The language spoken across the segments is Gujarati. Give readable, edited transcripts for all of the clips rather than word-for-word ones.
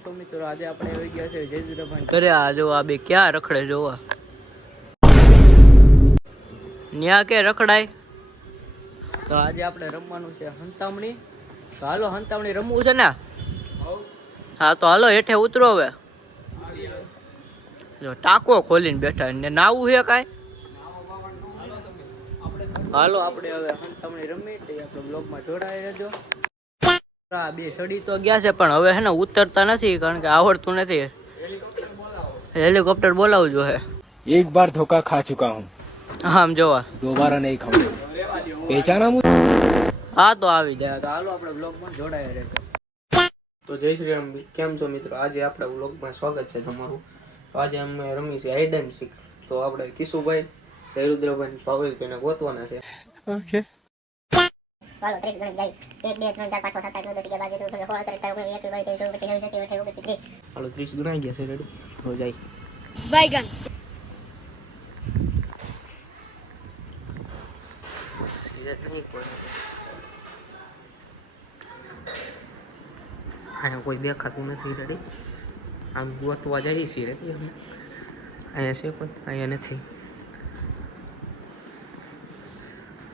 તો મિત્રો આજે આપણે આવી ગયા છે જયદુરાભાઈ ઘરે. આ જો આ બે ક્યાં રખડે જોવા ન્યા કે રખડાય. તો આજે આપણે રમવાનું છે હંતામણી. તો હાલો હંતામણી રમવું છે ને. હા તો હાલો હેઠે ઉતરો. હવે જો ટાંકો ખોલીને બેઠા ને નાવું છે કાંઈ. હાલો આપણે હવે હંતામણી રમી તો આપણે બ્લોગમાં જોડાઈ રહેજો. આ બે સડી તો ગયા છે પણ હવે હે ને ઉતરતા નથી કારણ કે આવડતું નથી. હેલિકોપ્ટર બોલાવવું જોઈએ. एक बार धोखा खा चुका हूँ, આમ જોવા दोबारा नहीं खाऊंगा. पहचाना मुझे? હા તો આવી જાય. તો હાલો આપણે બ્લોગમાં જોડાયા રહેજો. તો જય શ્રી રામ. કેમ છો મિત્રો? આજે આપણા વ્લોગમાં સ્વાગત છે તમારું. તો આજે અમે રમી છે હાઈડ એન્ડ સીક. તો આપણે કિશુભાઈ, જયરુદ્રભાઈ, ભાવેશભાઈને ગોતવાના છે. ઓકે ચાલો 30 ગણી જાય. 1 2 3 4 5 6 7 8 9 10 11 12 13 14 15 16 17 18 19 20 21 22 23 24 25 26 27 28 29 30. હાલો 30 ગણાઈ ગયા છે. રેડી? તો જાય. બાયગન અહીંયા કોઈ દેખાતું નથી. રેડી? આમ ગોતવા જઈએ છીએ. રેડી? અહીંયા છે પણ અહીંયા નથી.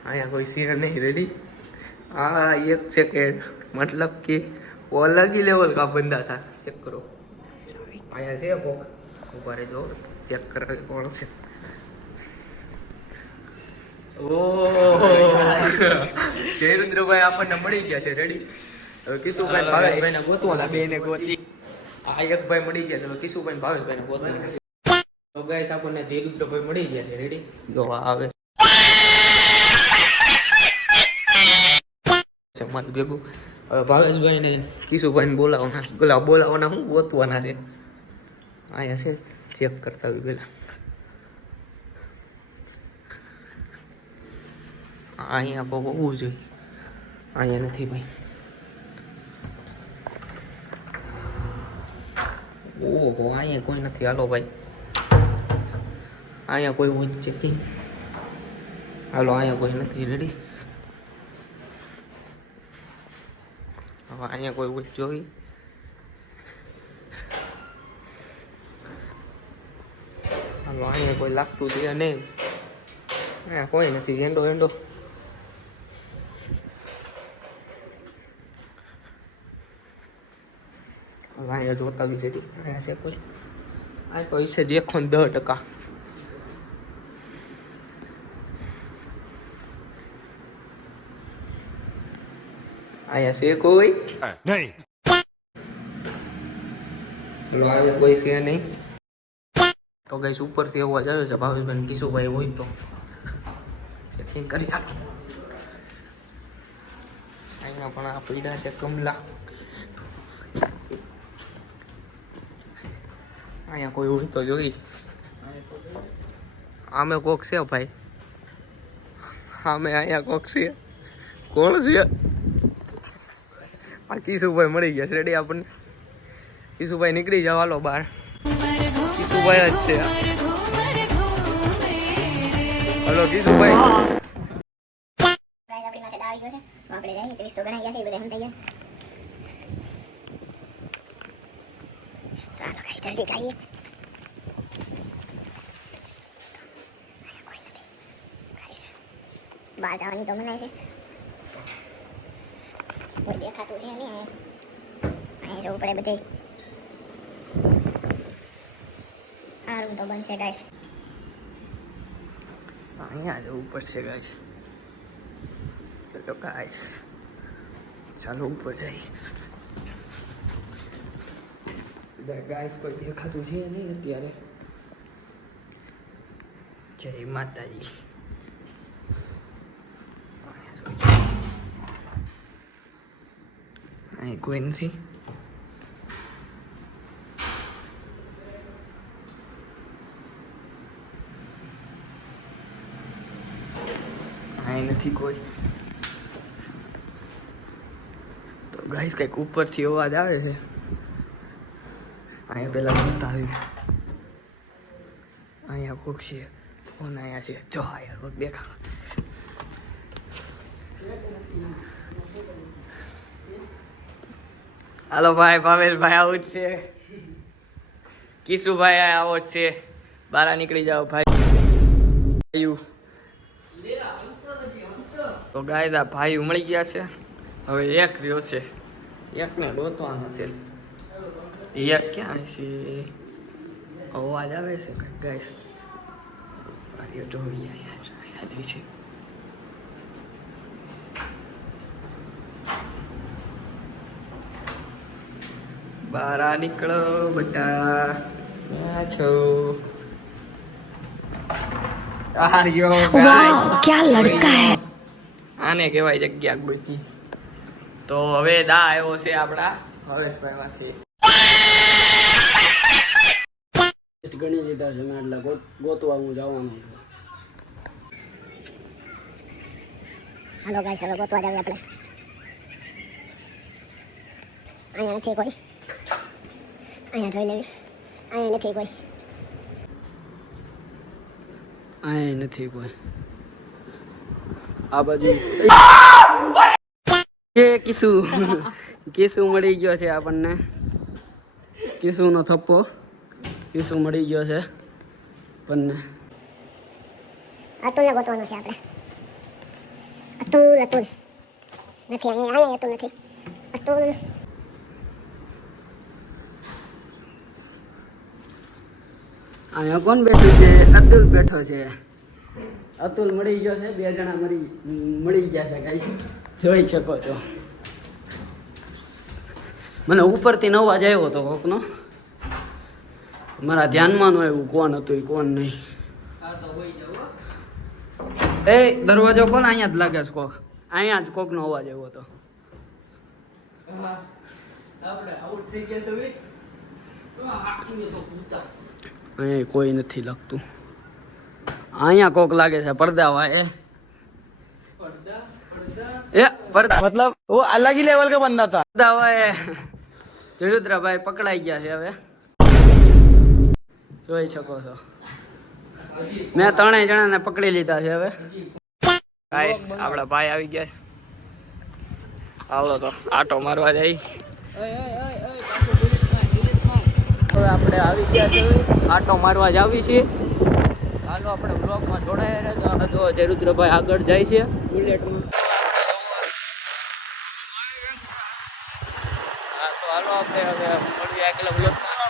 અહીંયા કોઈ છે નહીં. રેડી? આ એક સેકન્ડ, मतलब कि वो अलग ही लेवल का बंदा था. चेक करो. અહીંયા છે કોક. ઉભા રહેજો, ચેક કરે કોણ છે. જયરુદ્રભાઈ આપણને મળી ગયા છે. રેડી? હવે કિશુભાઈ ભાવેશભાઈ ને ગોતવાના. બે ને ગોતી. આ એક ભાઈ મળી ગયા છે. હવે કિશુભાઈ ભાવેશભાઈ ને ગોતવાના. તો ગાઈસ આપણને જયરુદ્રભાઈ મળી ગયા છે. રેડી? જો આવે છે મારું ભેગું. હવે ભાવેશભાઈ ને કિશુભાઈ ને બોલાવવાના હું ગોતવાના છે. અહીંયા છે, ચેક કરતા હોય પેલા. અહીંયા કોક હોવું જોઈએ. અહીંયા નથી ભાઈ. ઓહો, અહીંયા કોઈ નથી. હાલો ભાઈ, અહીંયા કોઈ હોય ચેકિંગ. હાલો, અહીંયા કોઈ નથી. રેડી? હવે અહીંયા કોઈ હોય જોઈ. હાલો, અહીંયા કોઈ લાગતું છે નહીં. અહીંયા કોઈ નથી. એંડો હવે અહીંયા જોતા બી જતી. અહીંયા છે કોઈ? આ તો છે દેખો ને 10%. અહીંયા છે કોઈ નહીં. અહીંયા કોઈ છે નહીં. તો ગાઈસ ઉપરથી અવાજ આવે છે. ભાવેશભાઈ કિશુભાઈ હોય તો ચેકિંગ કરી આપો. અહીંયા પણ આ પૈડા છે કમલા. અહીંયા કોઈ હોય તો જોઈ. આમે કોક છે ભાઈ. આમે અહીંયા કોક છે. કોણ છે? આ કિશુભાઈ મળી ગયા. રેડી? આપણને કિશુભાઈ નીકળી જાવ. હાલો બહાર. કિશુભાઈ જ છે. હલો કિશુભાઈ. ગાઈસ આપણી પાસે આવી ગયો છે. આપણે રહી 30 તો ગણાઈ ગયા છે. બધા હંતાઈ ગયા. ચાલો ગાઈસ જલ્દી જઈએ. કોઈ નથી. ગાઈસ બહાર જવાની તો મનાય છે. કોઈ દેખાતું છે નહીં. અહીંયા જવું પડે બધે. આ રૂમ તો બંધ છે ગાઈસ. અહીંયા જવું પડશે ગાઈસ. ચલો ગાઈસ, ચાલો ઉપર જઈએ. ગાઈસ કોઈ દેખાતું છે નહીં અત્યારે. જય માતાજી. અહીં કોઈ નથી. અહીં નથી કોઈ. તો ગાઈસ કંઈક ઉપરથી અવાજ આવે છે. અહીંયા પેલા બતાવ્યું. અહીંયા કોક છે. કોણ અહીંયા છે? જો અહીંયા કોક દેખાડો. હાલો ભાઈ, ભાવેશભાઈ આવું જ છે, કિશુભાઈ આવો જ છે. બહાર નીકળી જાઓ ભાઈ. તો ગાય ભાઈ મળી ગયા છે. હવે એક રહ્યો છે, એકને ગોતવાનો છે. એક ક્યાં છે? અવાજ આવે છે ગાઈસ. જોઈએ છે. બહાર નીકળો બેટા. ક્યાં છો? क्या लड़का है. આને કહેવાય જગ્યા ગોતી. તો હવે દા આવ્યો છે આપણા હવેશભાઈ માંથી. ગણી લીધા છે મેં, એટલે ગોતવા હું જવાનું છું. હાલો ગાઈસ, હવે ગોતવા જાવ આપણે. અહીંયા નથી કોઈ. અહીંયા જોઈ લેવી. અહીંયા નથી કોઈ. અહીંયા નથી કોઈ. આ બાજુ કિસુ મળી ગયો છે આપણને. કિશુનો થપ્પો. કિશુ મળી ગયો છે આપણને. અતુલને ગોતવાનું છે આપણે. અતુલ નથી અહીંયા. અતુલ નથી. અતુલ અહીંયા કોણ બેઠું છે? અતુલ બેઠો છે. અતુલ મળી ગયો છે. 2 જણા મળી ગયા છે ગાઈસ, જોઈ શકો છો. મને ઉપરથી અવાજ આવ્યો હતો કોકનો, મારા ધ્યાનમાં ન આવ્યું કોણ હતું એ કોણ નહીં. એ દરવાજો કોણ? અહીંયા જ લાગે છે કોક. અહીંયા જ કોકનો અવાજ આવ્યો હતો. અહીંયા કોઈ નથી લાગતું. અહીંયા કોક લાગે છે પડદા વાય. એ પડદા मतलब वो अलग ही लेवल का बंदा था. પડદા વાય. જયરુદ્રભાઈ પકડાઈ ગયા છે. હવે જોઈ શકો છો, મેં 3 જણાને પકડી લીધા છે. હવે ગાઈસ આપણા ભાઈ આવી ગયા છે. હાલો તો આટો મારવા જાય. હવે આપણે આવી ગયા છે, આટો મારવા જ આવી છીએ. હાલો આપણે બ્લોગમાં જોડાયા રહેજો. જો જયરુદ્રભાઈ આગળ જાય છે બુલેટમાં. હા તો હાલો આપણે હવે મળીએ આગલા બ્લોગમાં.